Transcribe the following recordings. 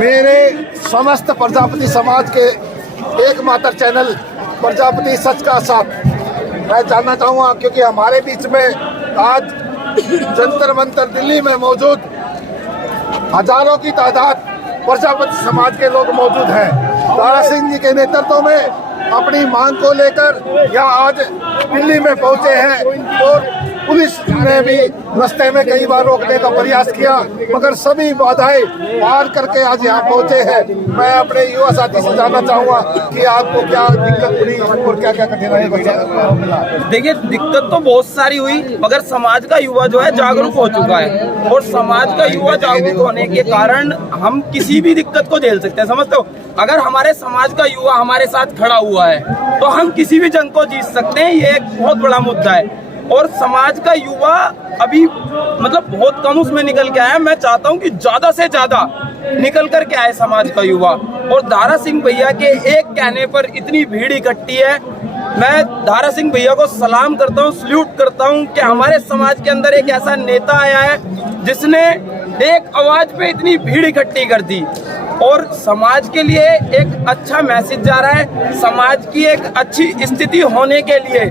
मेरे समस्त प्रजापति समाज के एकमात्र चैनल प्रजापति सच का साथ मैं जानना चाहूँगा, क्योंकि हमारे बीच में आज जंतर मंतर दिल्ली में मौजूद हजारों की तादाद प्रजापति समाज के लोग मौजूद हैं। दारा सिंह जी के नेतृत्व में अपनी मांग को लेकर यहाँ आज दिल्ली में पहुंचे हैं और पुलिस ने भी रास्ते में कई बार रोकने का प्रयास किया, मगर सभी बाधाएं पार करके आज यहाँ पहुंचे हैं। मैं अपने युवा साथी से जानना चाहूँगा कि आपको क्या दिक्कत हुई और क्या क्या कठिनाई मिला। देखिए, दिक्कत तो बहुत सारी हुई, मगर समाज का युवा जो है जागरूक हो चुका है और समाज का युवा जागरूक होने के कारण हम किसी भी दिक्कत को झेल सकते हैं। समझते हो, अगर हमारे समाज का युवा हमारे साथ खड़ा हुआ है तो हम किसी भी जंग को जीत सकते हैं। ये एक बहुत बड़ा मुद्दा है और समाज का युवा अभी मतलब बहुत कम उसमें निकल के आया। मैं चाहता हूं कि ज्यादा से ज्यादा निकल कर के आए समाज का युवा। और दारा सिंह भैया के एक कहने पर इतनी भीड़ इकट्ठी है। मैं दारा सिंह भैया को सलाम करता हूं, सल्यूट करता हूं कि हमारे समाज के अंदर एक ऐसा नेता आया है जिसने एक आवाज पे इतनी भीड़ इकट्ठी कर दी और समाज के लिए एक अच्छा मैसेज जा रहा है। समाज की एक अच्छी स्थिति होने के लिए,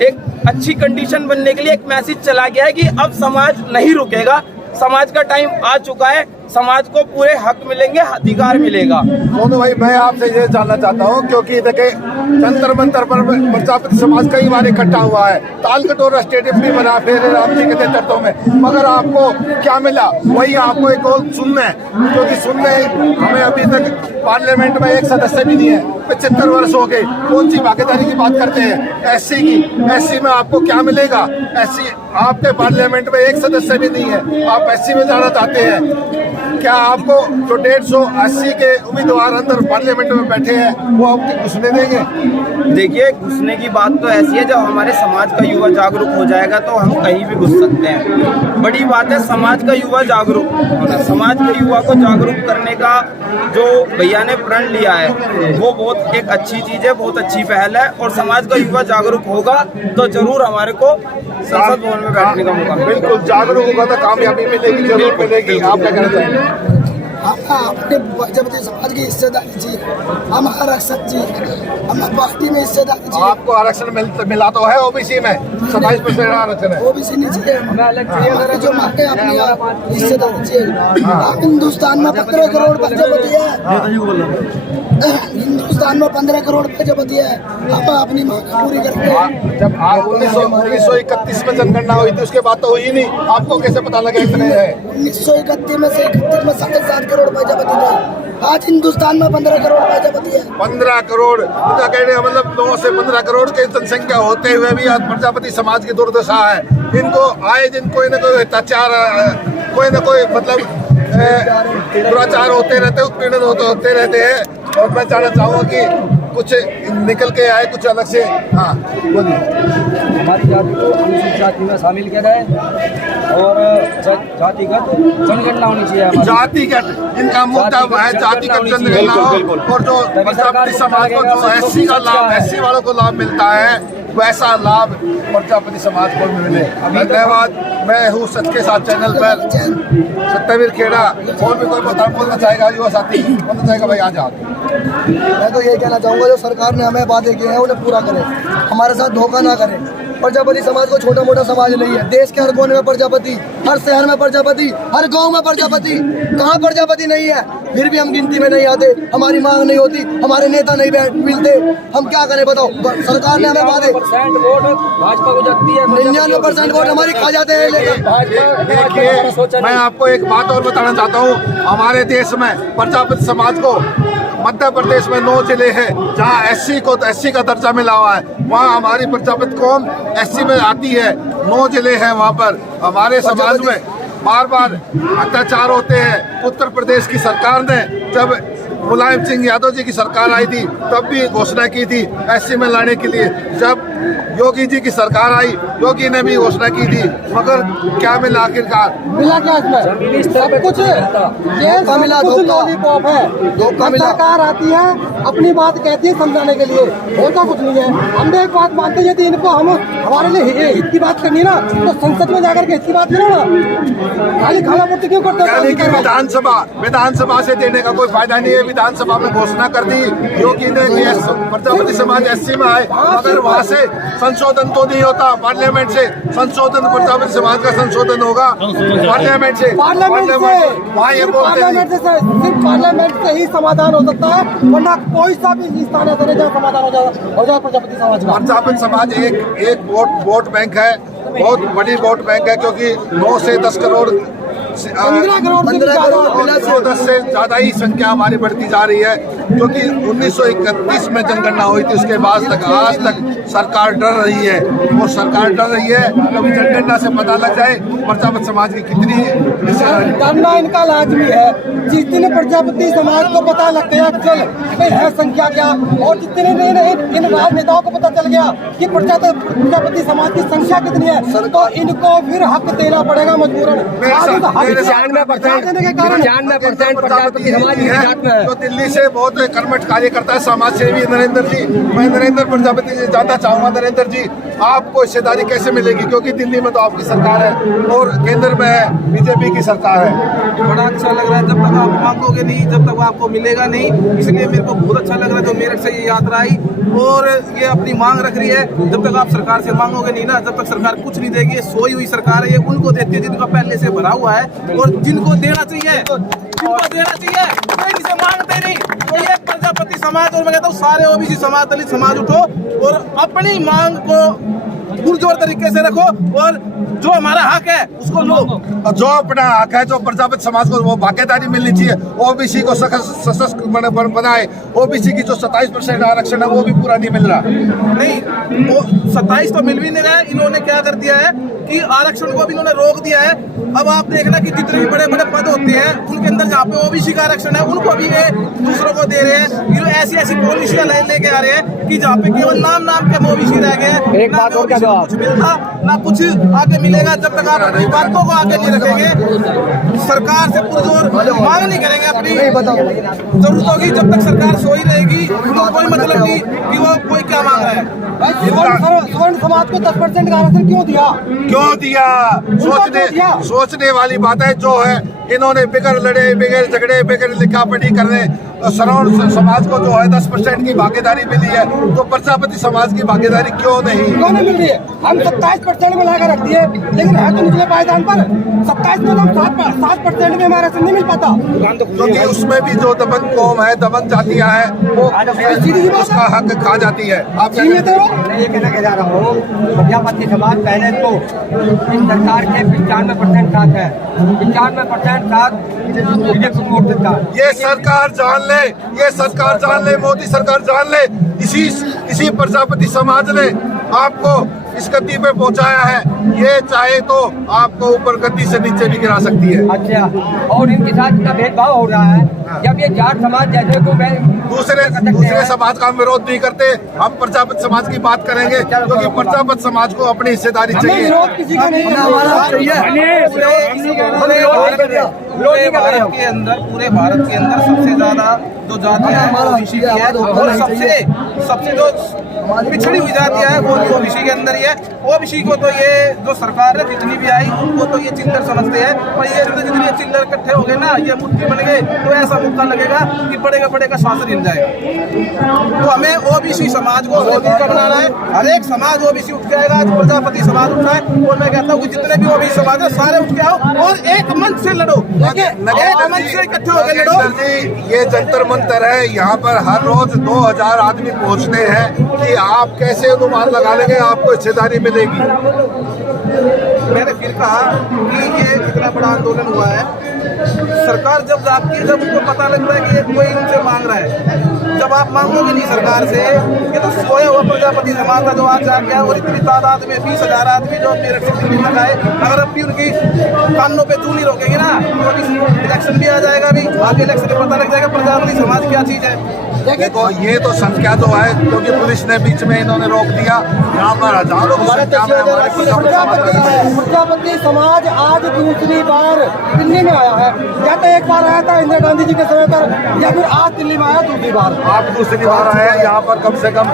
एक अच्छी कंडीशन बनने के लिए एक मैसेज चला गया है कि अब समाज नहीं रुकेगा। समाज का टाइम आ चुका है, समाज को पूरे हक मिलेंगे, अधिकार मिलेगा। सोनू भाई, मैं आपसे ये जानना चाहता हूँ, क्योंकि देखिए जंतर मंतर पर प्रजापति समाज कई बार इकट्ठा हुआ है, तालकटोरा स्टेडियम भी बना फेरे राम जी के नेतृत्व में, मगर आपको क्या मिला? वही आपको एक और सुनने, क्योंकि सुनने हमें अभी तक पार्लियामेंट में एक सदस्य भी नहीं है। 75 वर्ष हो गए, कौन सी भागीदारी की बात करते हैं? एससी की। एससी में आपको क्या मिलेगा? एससी आपके पार्लियामेंट में एक सदस्य भी नहीं है, आप एससी में जाना चाहते हैं। क्या आपको जो 150 के उम्मीदवार अंदर पार्लियामेंट में बैठे हैं वो आपको घुसने देंगे? देखिए, घुसने की बात तो ऐसी है, जब हमारे समाज का युवा जागरूक हो जाएगा तो हम कहीं भी घुस सकते हैं। बड़ी बात है समाज का युवा जागरूक होना। समाज के युवा को जागरूक करने का जो भैया ने प्रण लिया है वो बहुत एक अच्छी चीज है, बहुत अच्छी पहल है। और समाज का युवा जागरूक होगा तो जरूर हमारे को संसद भवन में बैठने का मौका। बिल्कुल, जागरूक होगा तो कामयाबी मिलेगी, जरूर मिलेगी। आप क्या कहना चाहेंगे? अपने प्रजापति समाज की हिस्सेदारी चाहिए, हम आरक्षण चाहिए, हम पार्टी में हिस्सेदारी चाहिए। आपको आरक्षण मिला तो है ओबीसी में, 27% आरक्षण है। ओबीसी नहीं चाहिए, हमारी जो मांगे अपनी हिस्सेदारी चाहिए। हिंदुस्तान में 15 करोड़ प्रजापति है, हिंदुस्तान में 15 करोड़ प्रजापति है, हम अपनी मांग पूरी करेंगे। जब 1931 में जनगणना हुई थी, उसके बाद तो हुई नहीं, आपको कैसे पता लगे इतने है? 1931 में से 31 में 7.5 करोड़ प्रजापति थे। आज हिंदुस्तान में 15 करोड़ प्रजापति है। 15 करोड़ इनका कहने का मतलब 9 से 15 करोड़ की जनसंख्या होते हुए भी आज प्रजापति समाज की दुर्दशा है। इनको आए दिन कोई न कोई अत्याचार, कोई न कोई मतलब दुराचार होते रहते, उत्पीड़न होते रहते हैं। और मैं जानना चाहूँगा कि कुछ निकल के आए कुछ अलग से। हाँ बोलिए। हमारी जाति को अनुसूचित जाति में शामिल किया जाए और जातिगत जनगणना होनी चाहिए। जातिगत इनका मुद्दा है, जातिगत जनगणना हो। और जो प्रजापति समाज को जो एससी का लाभ, एससी वालों को लाभ मिलता है, वैसा लाभ प्रजापति समाज को मिले। धन्यवाद। मैं हूँ सच के साथ चैनल पर सत्यवीर खेड़ा। और भी कोई बोलना चाहेगा युवा साथी? बोलना चाहेगा भाई? आज मैं तो यही कहना चाहूँगा, जो सरकार ने हमें वादे किए हैं उन्हें पूरा करें, हमारे साथ धोखा ना करें। प्रजापति समाज को छोटा मोटा समाज नहीं है। देश के हर कोने में प्रजापति, हर शहर में प्रजापति, हर गांव में प्रजापति। कहाँ प्रजापति नहीं है? फिर भी हम गिनती में नहीं आते, हमारी मांग नहीं होती, हमारे नेता नहीं मिलते। हम क्या करें बताओ? सरकार ने हमें वादे, भाजपा को जाती है, 99% वोट हमारी खा जाते हैं। देखिए, मैं आपको एक बात और बताना चाहता हूँ। हमारे देश में प्रजापति समाज को मध्य प्रदेश में 9 जिले हैं जहाँ एससी को एससी का दर्जा मिला हुआ है। वहाँ हमारी प्रजापति कौम एससी में आती है। 9 जिले हैं वहाँ पर। हमारे समाज में बार बार अत्याचार होते हैं। उत्तर प्रदेश की सरकार ने जब मुलायम सिंह यादव जी की सरकार आई थी तब भी घोषणा की थी एससी में लाने के लिए। जब योगी जी की सरकार आई, योगी ने भी घोषणा की थी, मगर क्या मिला आखिरकार? मिला क्या इसमें? सब कुछ ये सब कुछ लॉलीपॉप है। सरकार आती है, अपनी बात कहती है समझाने के लिए, होता कुछ नहीं है। हम भी एक बात मानते हैं, यदि इनको हम हमारे लिए हित की बात करनी है ना, तो संसद में जाकर के हित की बात करो ना। खाली खाना पूर्ति क्यों करते यानी कि विधानसभा से देने का कोई फायदा नहीं है। विधानसभा में घोषणा कर दी योगी ने कि प्रजापति समाज एससी में आए, मगर वहाँ से संशोधन तो नहीं होता। पार्लियामेंट से संशोधन, प्रजापति समाज का संशोधन होगा पार्लियामेंट से। वहाँ ये बोलते हैं सिर्फ पार्लियामेंट से ही समाधान हो सकता है, वरना कोई सा भी स्थान ऐसा नहीं जहाँ समाधान हो जाए प्रजापति समाज का। प्रजापति समाज एक वोट बैंक है, बहुत बड़ी वोट बैंक है, क्योंकि 9 से 10 करोड़ 15 करोड़ से ज्यादा ही संख्या हमारी बढ़ती जा रही है। क्योंकि 1931 में जनगणना हुई थी, उसके बाद तक आज तक सरकार डर रही है। वो सरकार डर रही है क्योंकि जनगणना से पता लग जाए प्रजापति समाज की कितनी हिस्सेदारी। डरना इनका लाजमी है। जिस दिन प्रजापति समाज को पता लग गया चल है संख्या क्या, और जितने इन राजनेताओं को पता चल गया कि प्रजापति समाज की संख्या कितनी है, तो इनको फिर हक देना पड़ेगा मजबूरन। 95% प्रजापति समाज है। तो दिल्ली से बहुत कर्मठ कार्यकर्ता है, समाज सेवी नरेंद्र जी। मैं नरेंद्र प्रजापति जी जानना चाहूंगा, नरेंद्र जी आपको हिस्सेदारी कैसे मिलेगी? क्योंकि दिल्ली में तो आपकी सरकार है और केंद्र में है बीजेपी की सरकार है। बड़ा अच्छा लग रहा है, जब तक आप मांगोगे नहीं, जब तक आपको मिलेगा नहीं, इसलिए मेरे को बहुत अच्छा लग रहा है। जो मेरठ से ये यात्रा आई और ये अपनी मांग रख रही है, जब तक आप सरकार से मांगोगे नहीं ना, जब तक सरकार कुछ नहीं देगी। ये सोई हुई सरकार है, ये उनको देती है जिनका पहले से भरा हुआ है, और जिनको देना चाहिए वो इसे मांगते नहीं। तो ये प्रजापति समाज, और मैं कहता हूँ सारे ओबीसी समाज, दलित समाज उठो और अपनी मांग को पुरजोर तरीके से रखो, और जो हमारा हक है उसको लो। जो अपना हक है, जो प्रजापति समाज को वो भागीदारी मिलनी चाहिए, ओबीसी को सशक्त बनाए। ओबीसी की जो 27% आरक्षण है वो भी पूरा नहीं मिल रहा। नहीं, वो 27 तो मिल भी नहीं रहा है। इन्होंने क्या कर दिया है कि आरक्षण को भी इन्होंने रोक दिया है। अब आप देखना कि जितने भी बड़े बड़े पद होते हैं उनके अंदर जहाँ पे ओबीसी का आरक्षण है उनको भी ये दूसरों को दे रहे हैं। ये ऐसी पॉलिसियां लेके आ रहे हैं कि जहाँ पे केवल नाम के ओबीसी रह गए। एक बात और क्या कुछ मिलता ना कुछ आगे मिलेगा। जब तक आप अपनी बातों को आगे नहीं रखेंगे, सरकार से पुरजोर मांग नहीं करेंगे, अपनी जरूरत होगी, जब तक सरकार सोई रहेगी तो कोई मतलब नहीं कि वो कोई क्या मांग रहा है। स्वर्ण समाज को 10% का आरक्षण क्यों दिया? सोचने वाली बात है। जो है इन्होंने बिगर लड़े, बिगर झगड़े, बिगर लिखा पढ़ी करने सवर्ण समाज को जो है 10% की भागीदारी मिली है, तो प्रजापति समाज की भागीदारी क्यों नहीं मिल रही है? हम 27% में लाकर रख दिए, लेकिन है तो निचले पायदान पर 27 में, हम 7% में हमारा नहीं मिल पाता। क्योंकि उसमें भी जो दबंग कौम है, दबंग जातियां है, वो उसका हक खा जाती है। आप मैं ये कहना चाह रहा हूँ, प्रजापति समाज पहले तो इस सरकार के 95% साथ है, 95% साथ बीजेपी मोर्चा का। ये सरकार जान ले, मोदी सरकार जान ले, इसी प्रजापति समाज ने आपको इस गद्दी पे पहुंचाया है। ये चाहे तो आपको ऊपर गद्दी से नीचे भी गिरा सकती है। अच्छा, और इनके साथ इतना भेदभाव हो रहा है। जब ये जाट समाज जैसे को दूसरे समाज का हम विरोध नहीं करते, हम प्रजापति समाज की बात करेंगे, क्योंकि प्रजापति समाज को अपनी हिस्सेदारी चाहिए। पूरे भारत के अंदर सबसे ज्यादा जो जातियां हैं वो ओबीसी की है, और सबसे जो पिछड़ी हुई जातियां है वो ओबीसी के अंदर ही है। ओबीसी को तो ये जो सरकार है जितनी भी आई उनको तो ये चिल्लर समझते हैं, और ये जितने चिल्लर इकट्ठे हो गए ना, ये मुट्ठी बन गए, तो ऐसा मौका लगेगा कि बड़े का शासन हिल जाएगा। तो हमें ओबीसी समाज को ओबीसी का बनाना है। हर एक समाज ओबीसी उठ जाएगा। आज प्रजापति समाज उठा है, और मैं कहता हूँ कि जितने भी ओबीसी समाज है सारे उठ के आओ और एक मंच से लड़ो, एक मंच से इकट्ठे होकर लड़ो। ये जंतर मंतर है, यहाँ पर हर रोज 2000 आदमी पहुँचते हैं कि आप कैसे अनुमान लगा लेंगे आपको हिस्सेदारी मिलेगी। मैंने फिर कहा कि ये इतना बड़ा आंदोलन हुआ है, सरकार जब जागती है, जब उनको पता लगता है कि ये कोई उनसे मांग रहा है, जब आप मांगोगे नहीं सरकार से, ये तो सोया हुआ प्रजापति समाज का जो आज जाग गया, और इतनी तादाद में 20,000 आदमी जो मेरठ से दिल्ली तक आए, अगर अब भी उनकी कानों पे चूनी रोकेंगे ना, तो अभी इलेक्शन भी आ जाएगा, अभी आगे इलेक्शन में पता लग जाएगा प्रजापति समाज क्या चीज है। देखो ये तो संख्या तो है, क्योंकि पुलिस ने बीच में इन्होंने रोक दिया। यहाँ पर हजारों की संख्या में हमारे प्रजापति समाज आज दूसरी बार दिल्ली में आया है, या तो एक बार आया था इंदिरा गांधी जी के समय पर, या फिर आज दिल्ली में आया दूसरी बार। आप दूसरी बार आए, यहाँ पर कम से कम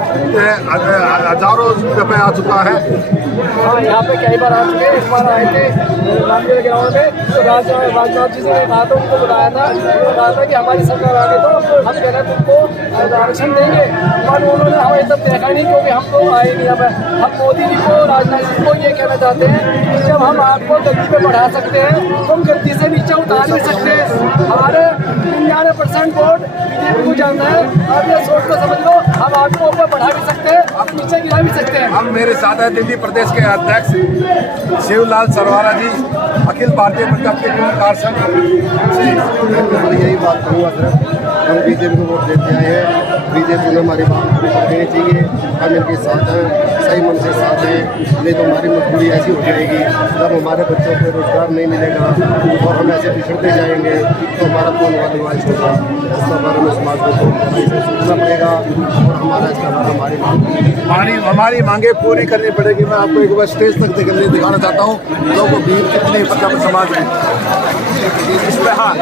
हजारों रुपये आ चुका है। हाँ, यहाँ पे कई बार आ चुके हैं। इस बार आए थे रामगढ़ ग्राउंड में, तो राजनाथ जी से कहा था, उनको बताया था, कहा था कि हमारी सरकार आने तो हम कह रहे तुमको आरक्षण देंगे, पर उन्होंने हमें तब देखा नहीं, क्योंकि हम तो आए नहीं। अब हम मोदी जी को, राजनाथ जी को ये कहना चाहते हैं कि जब हम आपको गद्दी पे बढ़ा सकते हैं, तुम गद्दी से नीचे उतार नहीं सकते। हमारे 99% वोट बीजेपी को जाता है। आप ये सोच को समझ लो, हम आपको ऊपर बढ़ा भी सकते हैं, आप नीचे गिरा भी सकते हैं। हम मेरे साथ है दिल्ली प्रदेश के अध्यक्ष शिवलाल सरवारा जी, अखिल भारतीय प्रजापति कार संघ से। यही बात कहूँगा सर, हम बीजेपी को वोट देते आए हैं, बीजेपी में हमारी बात पूरी कर देनी चाहिए। हम इनके साथ हैं, सही मन से साथ हैं, नहीं तो हमारी मजबूरी ऐसी हो जाएगी, जब हमारे बच्चों को रोजगार नहीं मिलेगा और हम ऐसे पिछड़ते जाएंगे तो हमारा कौन वालिवाज होगा। इसका बारे में समाज को सोचना पड़ेगा, और हमारा इसका बारे हमारी मांगे पूरी करनी पड़ेगी। मैं आपको एक बार स्टेज तक दिखाना चाहता हूँ, लोगों को भीड़ कितनी प्रजापति समाज में इस पे। हाँ,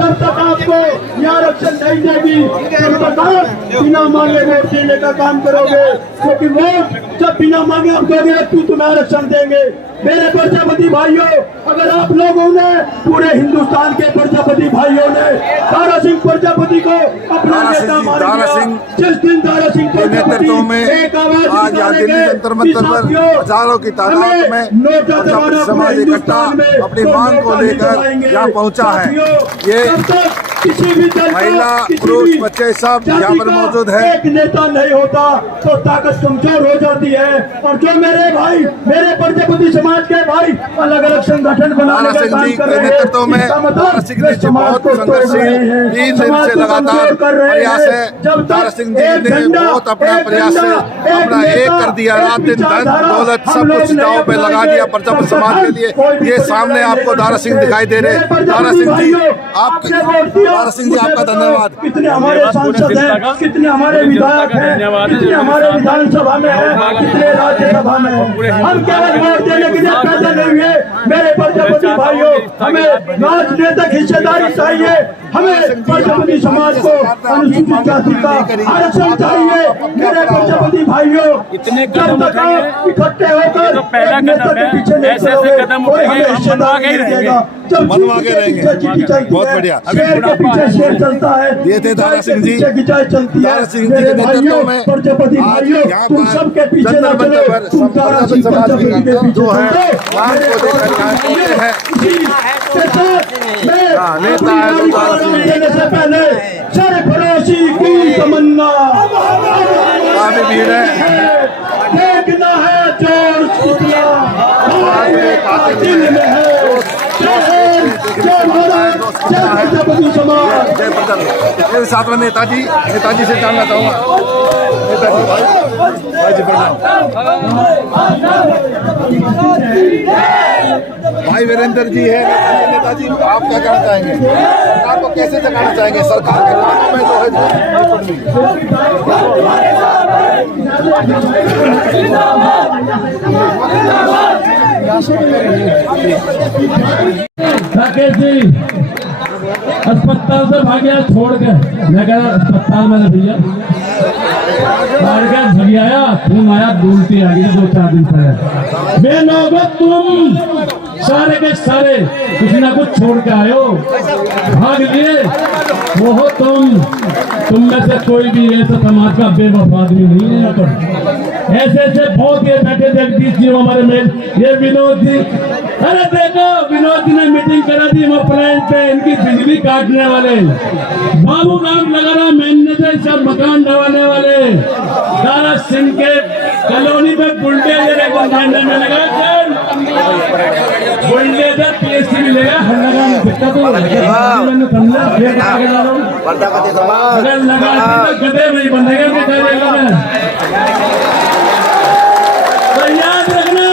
जब तक आपको यह आरक्षण नहीं देगी, तब तक आप बिना मांगे वोट देने का काम करोगे, क्योंकि वोट जब बिना मांगे आप दोगे तो तुम्हें आरक्षण देंगे। मेरे प्रजापति भाइयों, अगर आप लोगों ने, पूरे हिंदुस्तान के प्रजापति भाइयों ने दारा सिंह प्रजापति को अपना नेता मान लिया, जिस दिन दारा सिंह के नेतृत्व में आज यहाँ दिल्ली जंतर मंतर पर हजारों की तादाद में प्रजापति समाज इकट्ठा अपनी मांग को लेकर यहाँ पहुँचा है। ये महिला, पुरुष, बच्चे सब यहाँ पर मौजूद है। एक नेता नहीं होता तो ताकत कमजोर हो जाती है, और जो मेरे भाई, मेरे प्रजापति समाज के भाई अलग अलग संगठन बनाने का काम कर रहे हैं, नेतृत्व में दारा सिंह जी बहुत संघर्षशील 3 दिन से लगातार प्रयास है। दारा सिंह जी ने बहुत अपना प्रयास से अपना एक कर दिया, रात दिन धन दौलत सब कुछ दांव पे लगा दिया प्रजापति समाज के लिए। ये सामने आपको दारा सिंह दिखाई दे रहे। दारा सिंह जी, दारा सिंह जी आपका धन्यवाद। कितने हमारे सांसद हैं, कितने हमारे विधायक हैं, कितने हमारे विधानसभा में हैं, कितने राज्यसभा में हैं। हम केवल वोट देने के लिए पैदा नहीं हुए मेरे प्रजापति भाइयों, हमें राजनीतिक हिस्सेदारी चाहिए, हमें प्रजापति समाज को अनुसूचित जाति का आरक्षण चाहिए। मेरे प्रजापति भाइयों, जब तक आप इकट्ठे होकर पहला कदम है, ऐसे ऐसे कदम उठेंगे, हम मनवा के रहेंगे, मनवा के रहेंगे। बहुत बढ़िया। शेर के पीछे शेर चलता है, ये थे दारा सिंह जी। दारा सिंह जी के नेतृत्व में प्रजापति भाइयों, तुम सबके पीछे न चलो, तुम दारा सिंह प्रजापति के पीछे जो है चलो। मांग को लेकर यहाँ पहुंचे हैं। नेता है दारा सिंह देने से पहले सरफरोशी की तमन्ना, काफी भीड़ है। देखना है जोर कितना दिल में है। मेरे साथ में नेताजी से जानना चाहूँगा। नेताजी भाई जी प्रणाम। भाई वीरेंद्र जी है। नेताजी आप क्या कहना चाहेंगे? सरकार को कैसे जगाना चाहेंगे? सरकार के कामों में जो राकेश जी अस्पताल से भाग्या छोड़ के, मैं कह रहा अस्पताल में भैया भगी आया, खून आया, डूलती आ गई 2-4 दिन पहले। बे लोगों, तुम सारे के सारे कुछ ना कुछ छोड़ के आए हो, भाग लिए। वो हो तुम में से कोई भी ऐसा समाज का बेवफा आदमी नहीं है यहाँ पर। ऐसे ऐसे बहुत ये बैठे जगदीश जी हमारे में, ये विनोद जी, अरे देखो विनोद जी ने मीटिंग करा दी प्लान पे, इनकी बिजली काटने वाले। बाबू नाम लगा रहा मैनेजर सब मकान डवाने वाले। दारा सिंह के कॉलोनी पे बुलडोजर एक घंटे में लगा, बुलडोजर पीएससी मिलेगा, हल्ला दिक्कत हो मैंने समझा प्रजापति समाज अगर लगा तो गधे नहीं बनेगा तो याद रखना,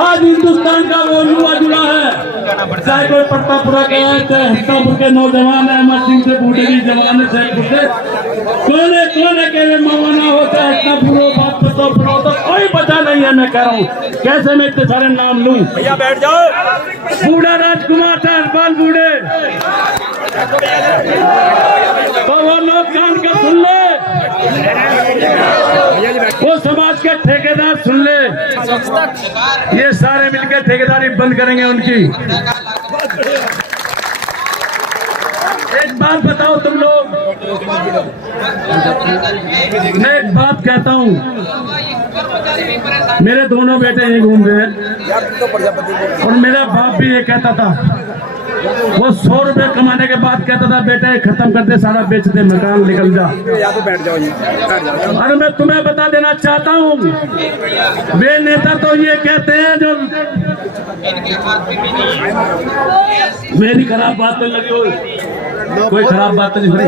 आज हिंदुस्तान का वो युवा जुड़ा है, चाहे कोई प्रतापपुरा का है, चाहे हस्तापुर के नौजवान है, अमर सिंह से बूढ़े की जवान है, सैदपुर से कोने कोने के मवाना होता है, हस्तापुर बात प्रतापपुर तो कोई बचा नहीं है। मैं कह रहा हूँ कैसे मैं इतने सारे नाम लूं, भैया बैठ जाओ। बूढ़ा राजकुमार था, बाल बूढ़े तो वो लोग कान का सुन ले, वो समाज के ठेकेदार सुन ले, ये सारे मिलकर ठेकेदारी बंद करेंगे उनकी। एक बात बताओ तुम लोग, मैं एक बात कहता हूँ, मेरे दोनों बेटे यहीं घूम रहे हैं और मेरा बाप भी ये कहता था, वो 100 रुपए कमाने के बाद कहता था बेटा ये खत्म कर दे, सारा बेच दे, मकान निकल जा। और मैं तुम्हें बता देना चाहता हूँ, वे नेता तो ये कहते हैं जो मेरी खराब बात तो लगी हो, कोई खराब बात तो नहीं हुई।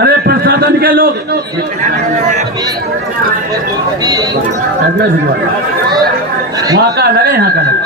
अरे प्रशासन के लोग वहाँ का अलग है, यहाँ का अलग।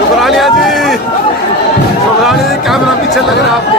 शुक्रानिया जी, कैमरा पीछे लग रहा है आपके।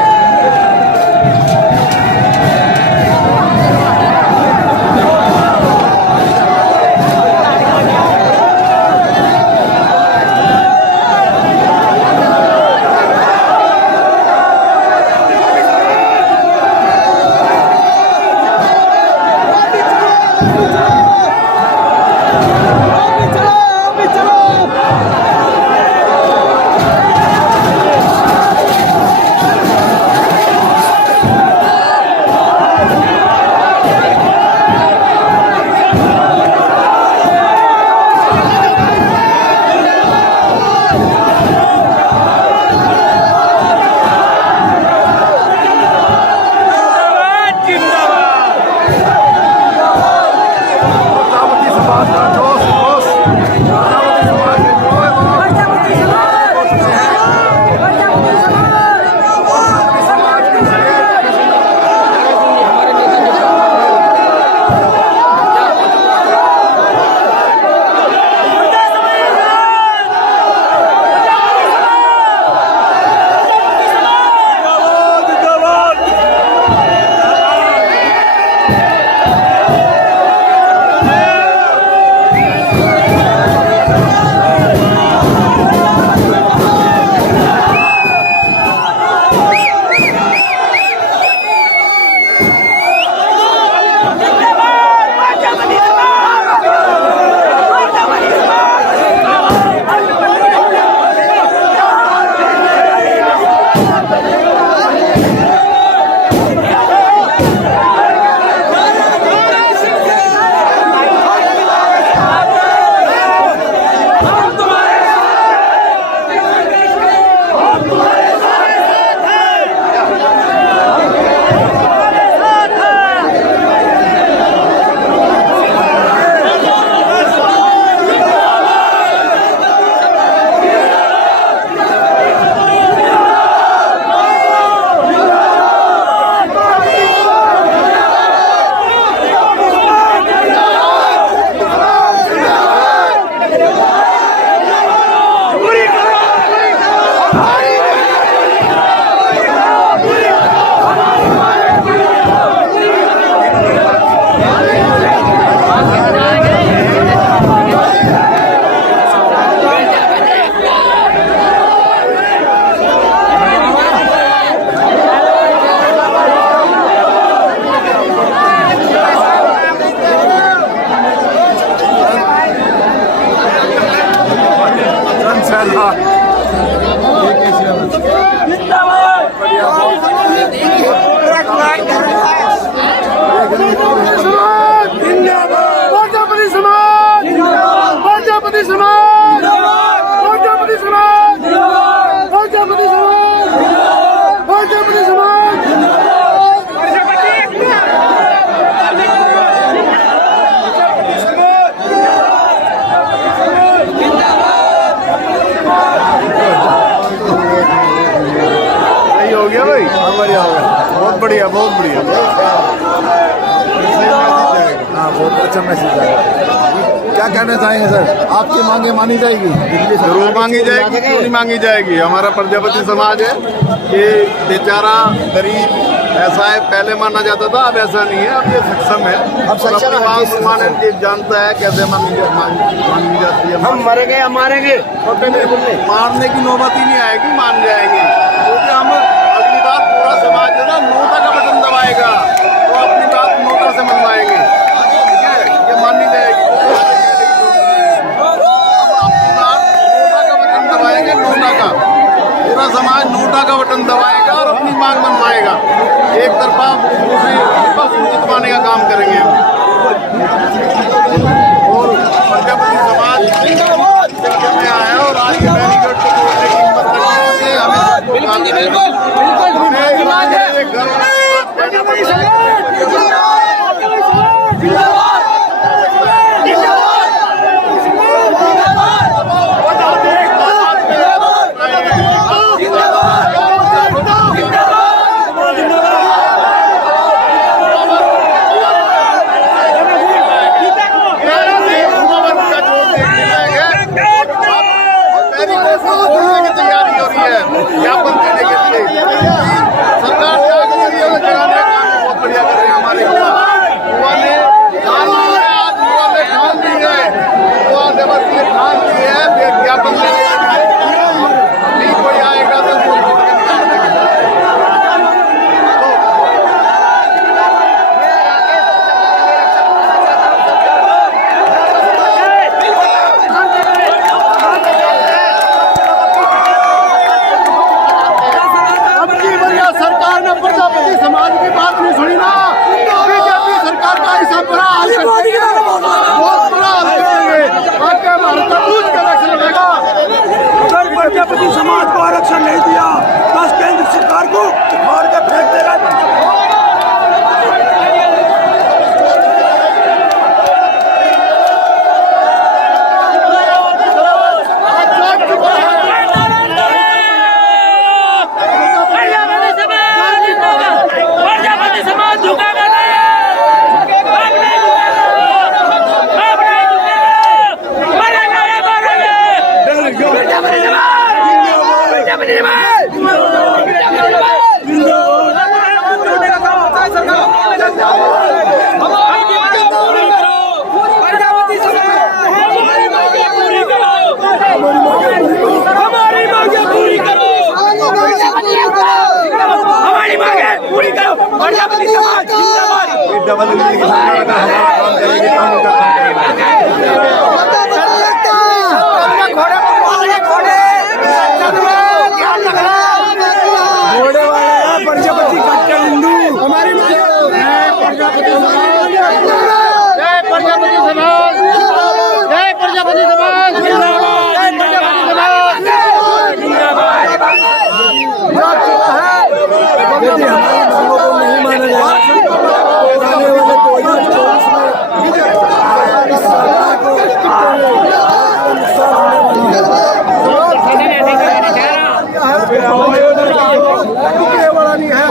बढ़िया हो गया, बहुत बढ़िया, बहुत बढ़िया। हाँ, बहुत अच्छा मैसेज आएगा। क्या कहना चाहेंगे सर, आपकी मांगे मानी जाएगी? जरूर मांगी जाएगी, क्यों नहीं मांगी जाएगी। हमारा प्रजापति समाज है, ये बेचारा गरीब ऐसा है, पहले माना जाता था, अब ऐसा नहीं है, अब ये सक्षम है। अब सक्षम है, बात माने ये जानता है कैसे मांगी जाती है। हम मरेंगे या मारेंगे, मारने की नौबत ही नहीं आएगी, मान जाएंगे। क्योंकि हम अगली बार पूरा समाज है ना नोटा का बटन दबाएगा, तो अपनी बात नोटा से मनवाएंगे, ठीक है, ये माननी जाएगी। दबाएंगे नोटा का, पूरा समाज नोटा का बटन दबाएगा और अपनी मांग मनवाएगा। एक तरफा जितवाने का काम करेंगे हम। और प्रजापति समाज में आया और आज के बैरिकेड को तोड़ने की हिम्मत रखी है। ज्ञापन देने के लिए सरकार जगाने का काम बहुत बढ़िया कर रहे हैं। हमारे युवा ने ठान ली है, युवा दिवस ने ठान ली है ज्ञापन देने के लिए। नहीं कोई आएगा तो प्रजापति समाज की बात नहीं सुनी ना, बीजेपी सरकार का ऐसा बुरा हाल करेंगे, बहुत बुरा हाल करेंगे। आपके भारत का पूछ के आरक्षण लेगा। अगर प्रजापति समाज को आरक्षण नहीं दिया तो केंद्र सरकार को मार के फेंक देगा।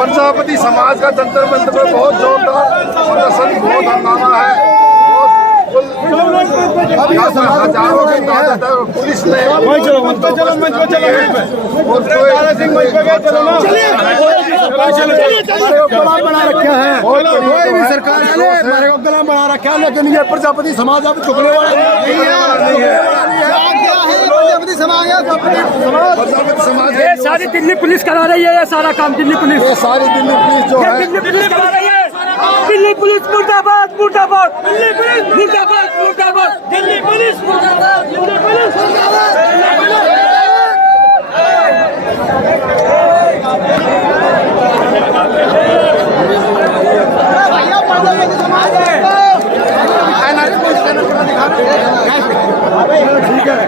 प्रजापति समाज का जंतर मंतर पर बहुत जोरदार प्रदर्शन, बहुत हंगामा है। हजारों की तादाद है। पुलिस ने बना रखा है, कोई भी सरकार चले हमारे को गला बना रखा है, लेकिन ये प्रजापति समाज अब झुकने वाला नहीं है। प्रजापति समाज ये सारी दिल्ली पुलिस करा रही है, ये सारा काम दिल्ली पुलिस, ये सारी दिल्ली पुलिस जो है, दिल्ली पुलिस करा रही है। दिल्ली पुलिस मुर्दाबाद, मुर्दाबाद, दिल्ली पुलिस मुर्दाबाद, मुर्दाबाद, दिल्ली पुलिस मुर्दाबाद, दिल्ली पुलिस मुर्दाबाद। ठीक है,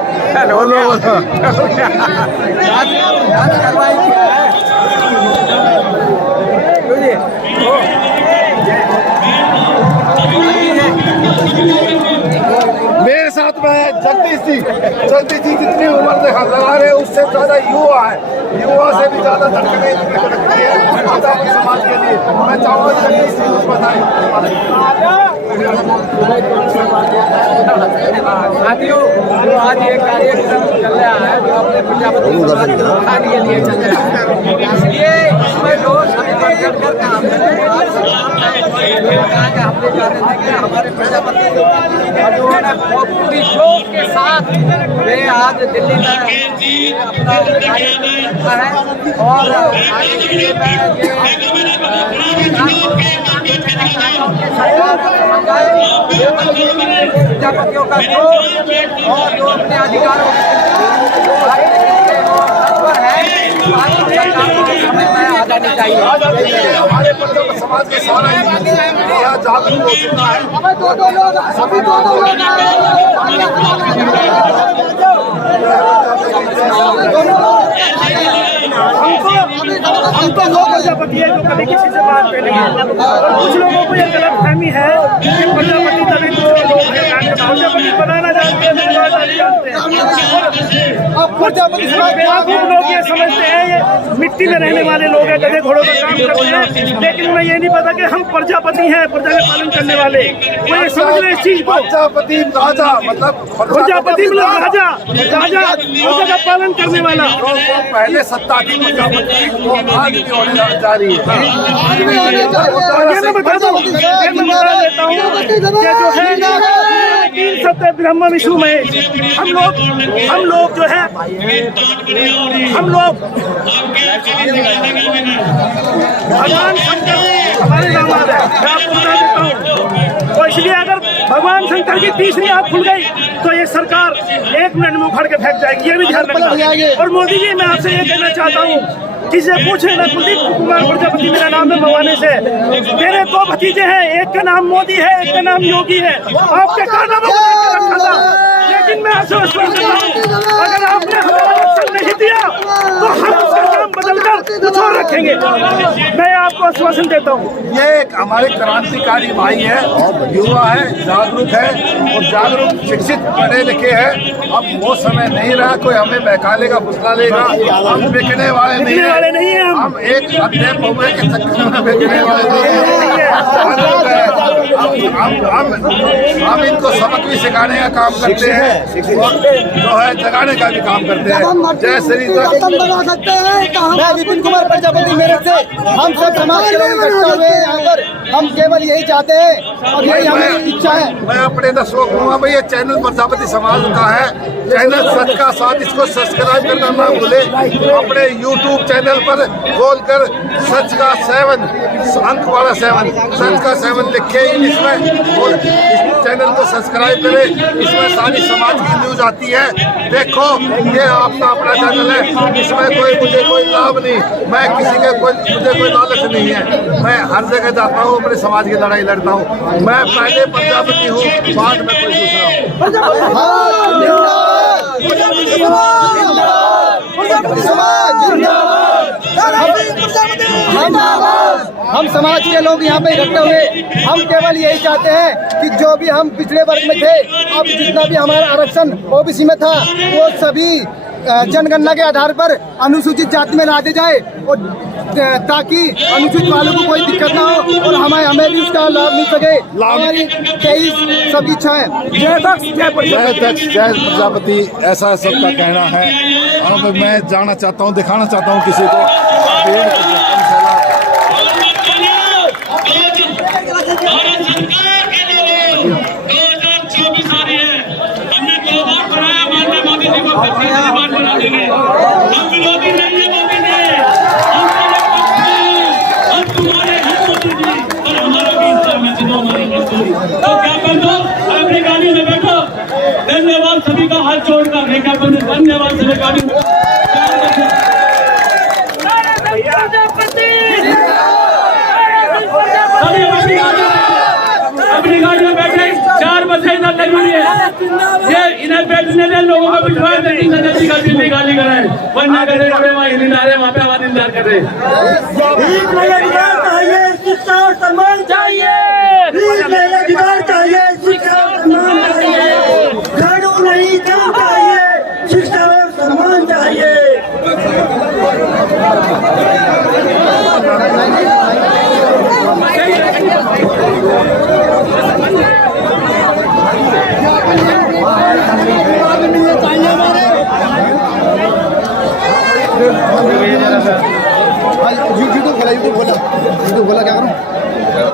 मेरे साथ में जल्दी सी जितनी उम्र लगा रहे उससे ज्यादा युवा है, युवा से भी ज्यादा धड़कने लगती है प्रजापति समाज के लिए। मैं चाहूँगा जल्दी सी कुछ बताएं। साथियों, जो आज ये कार्यक्रम चल रहा है, जो अपने प्रजापति समाज के लिए चल रहा है, इसलिए इसमें जो सभी वर्कर काम कर रहे हैं, हमने चाहते थे कि हमारे प्रजापति जो है ना वो पूरी जोश के साथ वे आज दिल्ली में अपना रखा है और आगे के लिए मैं प्रजापतियों का जोश और जो अपने अधिकारों आ जानी चाहिए। हमारे प्रजापति समाज के सारा यहाँ जागरूक हो चुका है। हम तो वो प्रजापति है जो कभी किसी से बात नहीं करते। कुछ लोगों को ये गलतफहमी है कि प्रजापति तभी कुछ लोग हैं, प्रजापति बनाना जानते हैं, नहीं जानते हैं। अब प्रजापति समाज बेवकूफ लोग ये समझते हैं ये मिट्टी में रहने वाले लोग हैं, गधे घोड़ों का काम करते हैं, लेकिन उन्हें ये नहीं पता कि हम प्रजापति हैं, प्रजा का पालन करने वाले। वो ये समझ रहे इस चीज को। प्रजापति राजा मतलब प्रजापति मतलब राजा, राजा प्रजा का पालन करने वाला। पहले सत्ता थी प्रजापति, वो आज भी होने जा रही है। मैं बता देता हूँ कि जो है तीन सत्य ब्रह्म विष्णु महेश, हम लोग जो है हम लोग भगवान शंकर हमारे दामाद है। मैं आपको बता देता हूँ, तो इसलिए अगर भगवान शंकर की तीसरी आँख खुल गई तो ये सरकार 1 मिनट में उखाड़ के फेंक जाएगी, ये भी ध्यान रखना। और मोदी जी, मैं आपसे ये कहना चाहता हूँ, किसे पूछे ना, कुलदीप कुमार प्रजापति मेरा नाम है मवाने से। मेरे 2 भतीजे हैं, एक का नाम मोदी है, एक का नाम योगी है। आपके कारनामों को देख के रखा था, लेकिन मैं आपसे विश्वास करता हूँ, अगर आपने हमें आरक्षण नहीं दिया तो हम उसका काम बदलकर कुछ और रखेंगे। मैं आपको आश्वासन देता हूँ। ये एक हमारे क्रांतिकारी भाई है, युवा है, जागरूक है और जागरूक शिक्षित पढ़े लिखे हैं। अब वो समय नहीं रहा कोई हमें बहकालेगा फुसला लेगा। हम बिकने वाले नहीं हैं, हम एक अध्यय बहुए के चक्कर में बिकने वाले नहीं हैं। हम इनको सबक भी सिखाने का काम करते हैं और जो है जगाने का भी काम करते हैं। जय श्री बना सकते हैं। मैं विपिन कुमार प्रजापति मेरठ से, हम सब समाज के लोग इकट्ठा हुए यहाँ पर, हम केवल यही चाहते हैं और यही हमारी इच्छा है। मैं अपने दर्शकों को कहूँगा भाई, ये चैनल प्रजापति समाज का है, चैनल सच का साथ, इसको सब्सक्राइब करना ना भूले। अपने YouTube चैनल पर खोलकर सच का 7 अंक वाला 7 सच का 7 लिखे इंग्लिश में और इस चैनल को सब्सक्राइब करें। इसमें सारी समाज की न्यूज आती है। देखो, ये आपका अपना चैनल है, इसमें मुझे कोई लाभ नहीं, मैं किसी के मुझे कोई लालच नहीं है। मैं हर जगह जाता हूँ, अपने समाज की लड़ाई लड़ता हूँ। मैं पहले प्रजापति हूँ, बाद में कोई दूसरा हम समाज के लोग यहाँ पे इकट्ठे हुए, हम केवल यही चाहते हैं कि जो भी हम पिछड़े वर्ग में थे, अब जितना भी हमारा आरक्षण ओबीसी में था, वो सभी जनगणना के आधार पर अनुसूचित जाति में ला दे जाए और ताकि अनुसूचित वालों को कोई दिक्कत ना हो और हमें भी उसका लाभ मिल सके। हमारी 23 सब इच्छा है। जय प्रजापति, ऐसा सबका कहना है। अब मैं जाना चाहता हूँ, दिखाना चाहता हूँ किसी को। हम विरोधी नहीं है मोदी जी, हम तुम्हारे हैं मोदी जी, और हमारा भी तो क्या कर दो, अपनी गाड़ी में बैठो। धन्यवाद सभी का हाथ जोड़कर, धन्यवाद सभी गाड़ी में। अपनी गाड़ी में बैठे, 4 बसें इधर लगी हुई है, ये इन्हें बैठने दे, लोगों को बिठवाए दे, दिल्ली गाली कराए, वरना करे वहाँ इंतजार, वहाँ पे आवाज इंतजार कर रहे। शिक्षा और सम्मान चाहिए, शिक्षा और सम्मान चाहिए। यूट्यूब खोला क्या करूँ?